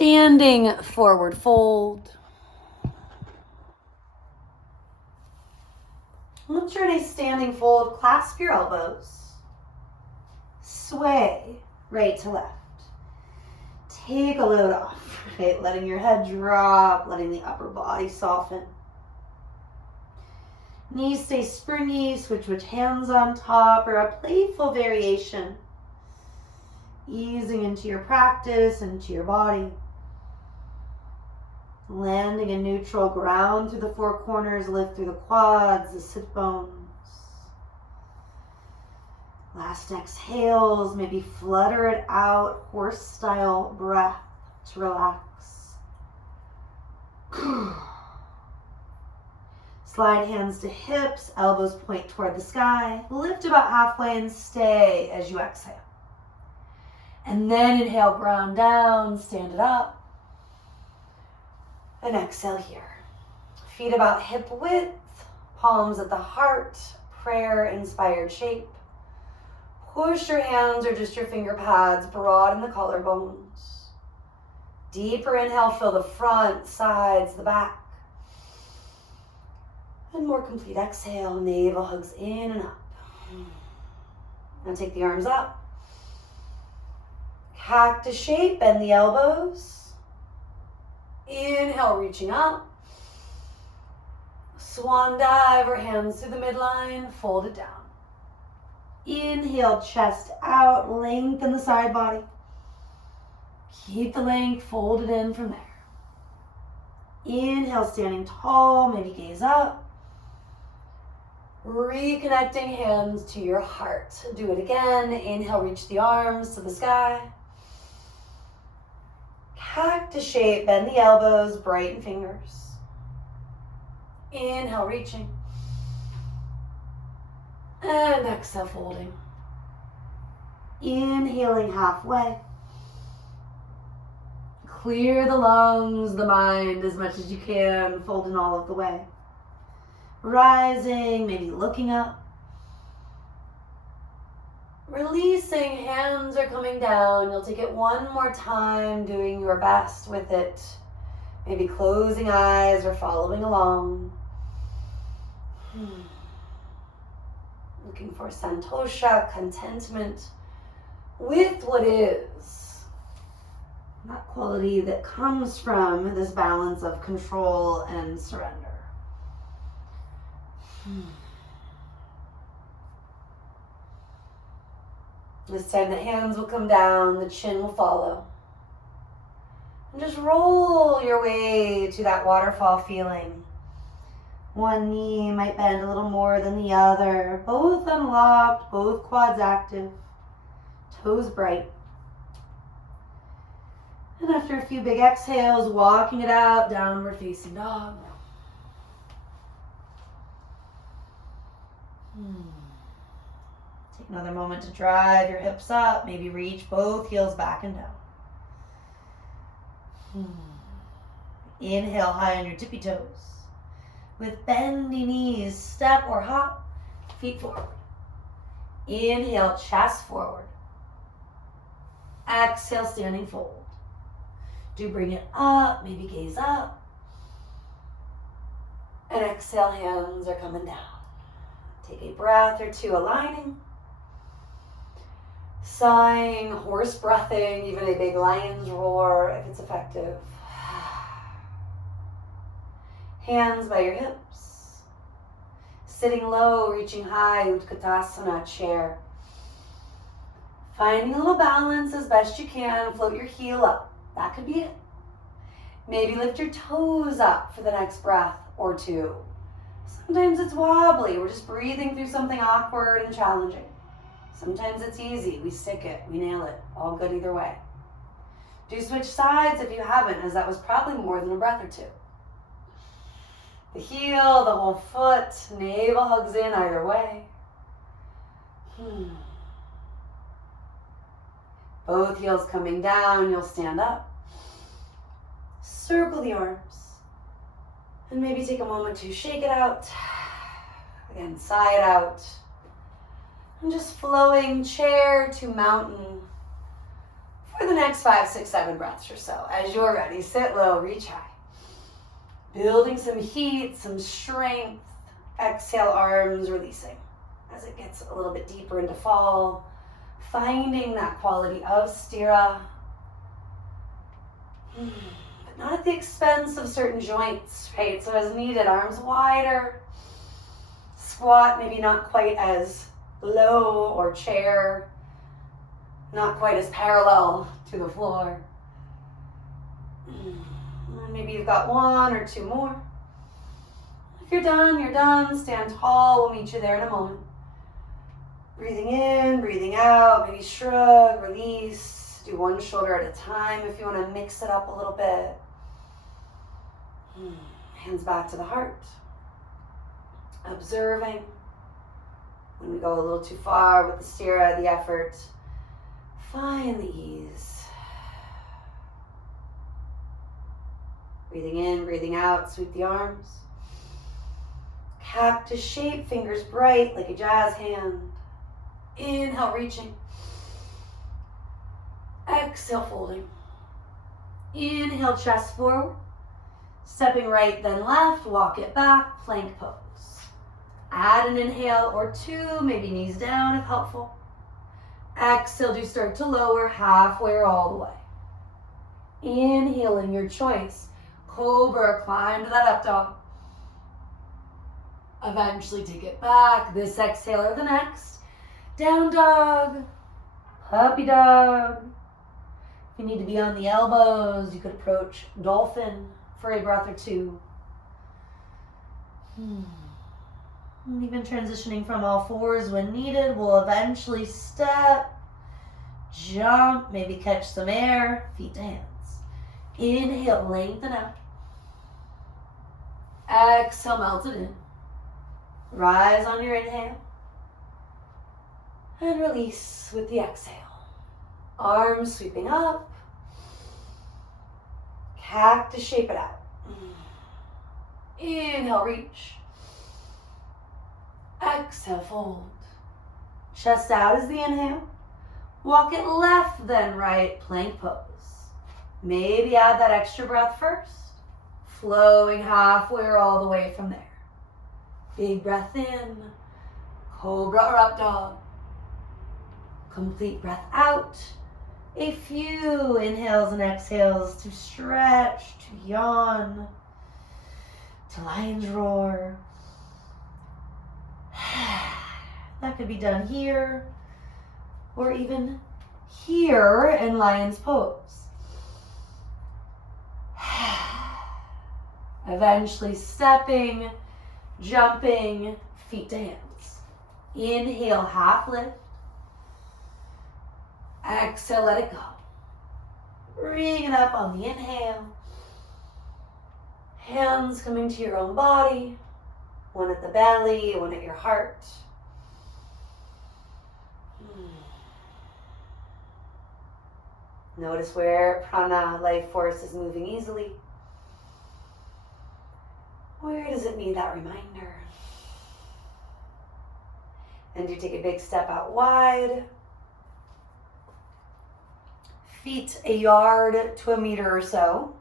Standing forward fold. Once you're in a standing fold, clasp your elbows. Sway right to left. Take a load off, right? Letting your head drop, letting the upper body soften. Knees stay springy, switch with hands on top or a playful variation. Easing into your practice, into your body. Landing in neutral ground through the four corners, lift through the quads, the sit bones. Last exhales, maybe flutter it out, horse style breath to relax. Slide hands to hips, elbows point toward the sky. Lift about halfway and stay as you exhale. And then inhale, ground down, stand it up. And exhale here. Feet about hip width, palms at the heart, prayer-inspired shape. Push your hands or just your finger pads, broaden the collarbones. Deeper inhale, fill the front, sides, the back. And more complete exhale, navel hugs in and up. Now take the arms up. Cactus shape, bend the elbows. Inhale, reaching up. Swan dive or hands through the midline, fold it down. Inhale, chest out, lengthen the side body. Keep the length, fold it in from there. Inhale, standing tall, maybe gaze up. Reconnecting hands to your heart. Do it again. Inhale, reach the arms to the sky. Cactus shape, bend the elbows, brighten fingers. Inhale, reaching. And exhale, folding. Inhaling halfway. Clear the lungs, the mind as much as you can, folding all of the way. Rising, maybe looking up. Releasing, hands are coming down. You'll take it one more time, doing your best with it. Maybe closing eyes or following along. Looking for santosha, contentment with what is. That quality that comes from this balance of control and surrender. This time the hands will come down, the chin will follow. And just roll your way to that waterfall feeling. One knee might bend a little more than the other. Both unlocked, both quads active. Toes bright. And after a few big exhales, walking it out, downward facing dog. Take another moment to drive your hips up. Maybe reach both heels back and down. Inhale high on your tippy toes. With bendy knees, step or hop, feet forward. Inhale, chest forward. Exhale, standing fold. Do bring it up, maybe gaze up. And exhale, hands are coming down. Take a breath or two, aligning. Sighing, horse breathing, even a big lion's roar if it's effective. Hands by your hips. Sitting low, reaching high, Utkatasana, chair. Finding a little balance as best you can. Float your heel up. That could be it. Maybe lift your toes up for the next breath or two. Sometimes it's wobbly. We're just breathing through something awkward and challenging. Sometimes it's easy. We stick it. We nail it. All good either way. Do switch sides if you haven't, as that was probably more than a breath or two. The heel, the whole foot, navel hugs in either way. Both heels coming down, you'll stand up. Circle the arms. And maybe take a moment to shake it out. Again, sigh it out. And just flowing chair to mountain for for the next 5, 6, 7 breaths or so. As you're ready, sit low, reach high. Building some heat, some strength. Exhale, arms releasing as it gets a little bit deeper into fall. Finding that quality of stira, but not at the expense of certain joints, right? So as needed, arms wider. Squat, maybe not quite as low, or chair, not quite as parallel to the floor. And maybe you've got 1 or 2 more. If you're done, you're done. Stand tall. We'll meet you there in a moment. Breathing in, breathing out. Maybe shrug, release. Do one shoulder at a time if you want to mix it up a little bit. Hands back to the heart. Observing. When we go a little too far with the stira, the effort, find the ease. Breathing in, breathing out. Sweep the arms. Cactus shape, fingers bright like a jazz hand. Inhale, reaching. Exhale, folding. Inhale, chest forward. Stepping right, then left. Walk it back, plank pose. Add an inhale or 2, maybe knees down if helpful. Exhale, do start to lower halfway or all the way. Inhaling your choice. Cobra, climb to that up dog. Eventually take it back. This exhale or the next. Down dog. Puppy dog. If you need to be on the elbows, you could approach dolphin for a breath or 2. And even transitioning from all fours when needed, we'll eventually step, jump, maybe catch some air, feet to hands. Inhale, lengthen out. Exhale, melt it in. Rise on your inhale. And release with the exhale. Arms sweeping up. Cactus, shape it out. Inhale, reach. Exhale, fold. Chest out is the inhale. Walk it left, then right, plank pose. Maybe add that extra breath first. Flowing halfway or all the way from there. Big breath in. Cobra or up dog. Complete breath out. A few inhales and exhales to stretch, to yawn, to lion's roar. That could be done here or even here in lion's pose. Eventually stepping, jumping, feet to hands. Inhale, half lift. Exhale, let it go. Bring it up on the inhale. Hands coming to your own body. One at the belly, one at your heart. Notice where prana, life force, is moving easily. Where does it need that reminder? And you take a big step out wide. Feet a yard to a meter or so.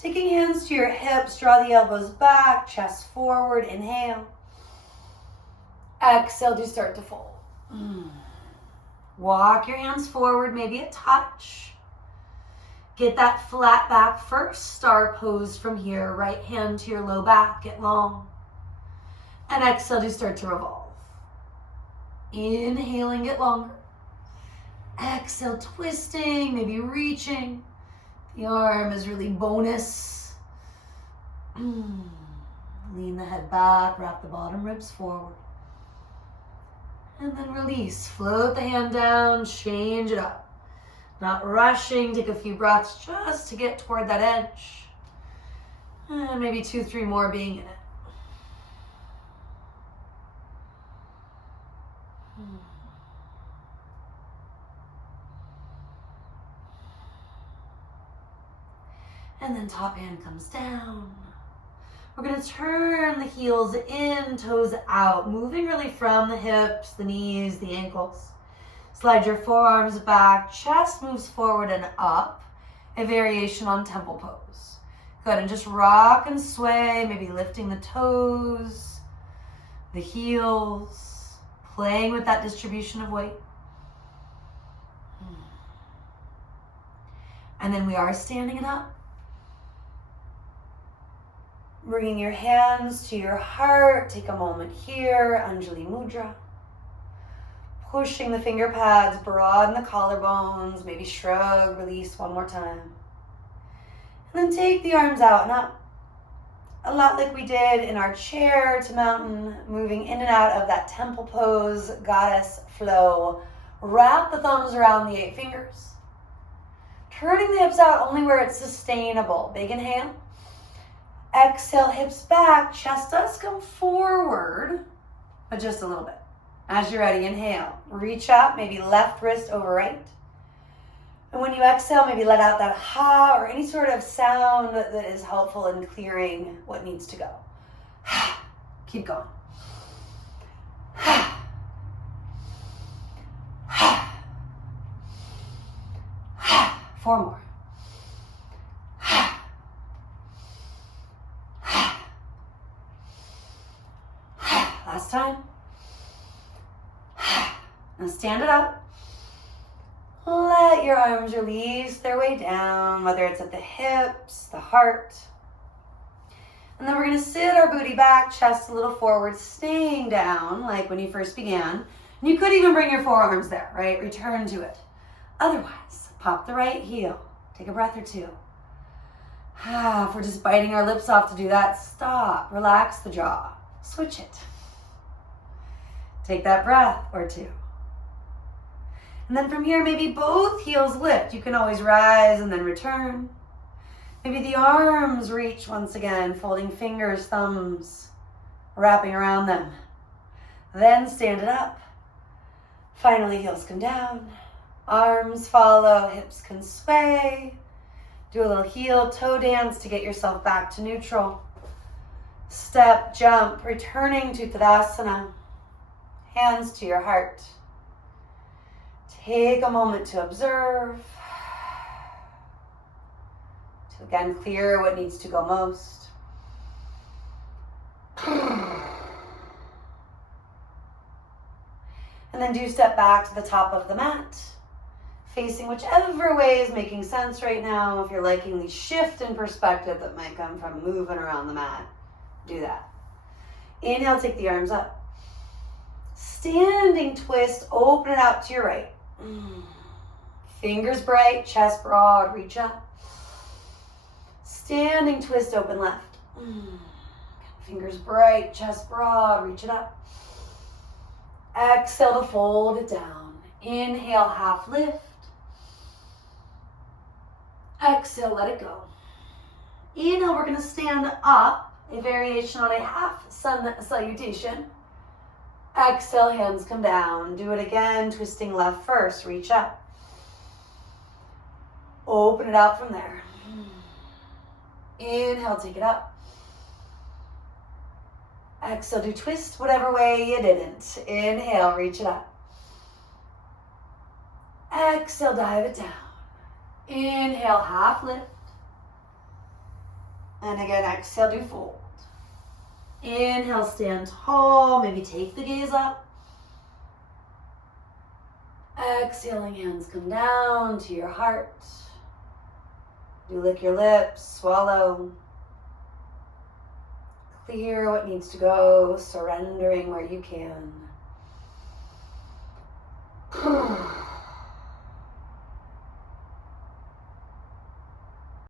Taking hands to your hips, draw the elbows back, chest forward, inhale. Exhale, do start to fold. Walk your hands forward, maybe a touch. Get that flat back first, star pose from here. Right hand to your low back, get long. And exhale, do start to revolve. Inhaling, get longer. Exhale, twisting, maybe reaching. The arm is really bonus. Lean the head back, wrap the bottom ribs forward. And then release. Float the hand down, change it up. Not rushing, take a few breaths just to get toward that edge. And maybe 2, 3 more being in it. And then top hand comes down. We're going to turn the heels in, toes out, moving really from the hips, the knees, the ankles. Slide your forearms back, chest moves forward and up, a variation on temple pose. Go ahead and just rock and sway, maybe lifting the toes, the heels, playing with that distribution of weight. And then we are standing it up. Bringing your hands to your heart. Take a moment here, Anjali Mudra. Pushing the finger pads, broaden the collarbones, maybe shrug, release one more time. And then take the arms out and up. A lot like we did in our chair to mountain, moving in and out of that temple pose, goddess flow. Wrap the thumbs around the 8 fingers. Turning the hips out only where it's sustainable. Big inhale. Exhale, hips back. Chest does come forward, but just a little bit. As you're ready, inhale. Reach up, maybe left wrist over right. And when you exhale, maybe let out that ha or any sort of sound that is helpful in clearing what needs to go. Keep going. 4 more. Last time. Now stand it up. Let your arms release their way down, whether it's at the hips, the heart. And then we're going to sit our booty back, chest a little forward, staying down like when you first began. And you could even bring your forearms there, right? Return to it. Otherwise, pop the right heel. Take a breath or two. If we're just biting our lips off to do that, stop. Relax the jaw. Switch it. Take that breath or two. And then from here, maybe both heels lift. You can always rise and then return. Maybe the arms reach once again, folding fingers, thumbs, wrapping around them. Then stand it up. Finally, heels come down. Arms follow, hips can sway. Do a little heel toe dance to get yourself back to neutral. Step, jump, returning to Tadasana. Hands to your heart. Take a moment to observe. To again clear what needs to go most. And then do step back to the top of the mat. Facing whichever way is making sense right now. If you're liking the shift in perspective that might come from moving around the mat, do that. Inhale, take the arms up. Standing twist, open it out to your right. Fingers bright, chest broad, reach up. Standing twist, open left. Fingers bright, chest broad, reach it up. Exhale to fold it down. Inhale, half lift. Exhale, let it go. Inhale, we're going to stand up, a variation on a half sun salutation. Exhale, hands come down. Do it again, twisting left first. Reach up. Open it out from there. Inhale, take it up. Exhale, do twist whatever way you didn't. Inhale, reach it up. Exhale, dive it down. Inhale, half lift. And again, exhale, do fold. Inhale, stand tall. Maybe take the gaze up. Exhaling, hands come down to your heart. You lick your lips, swallow. Clear what needs to go, surrendering where you can.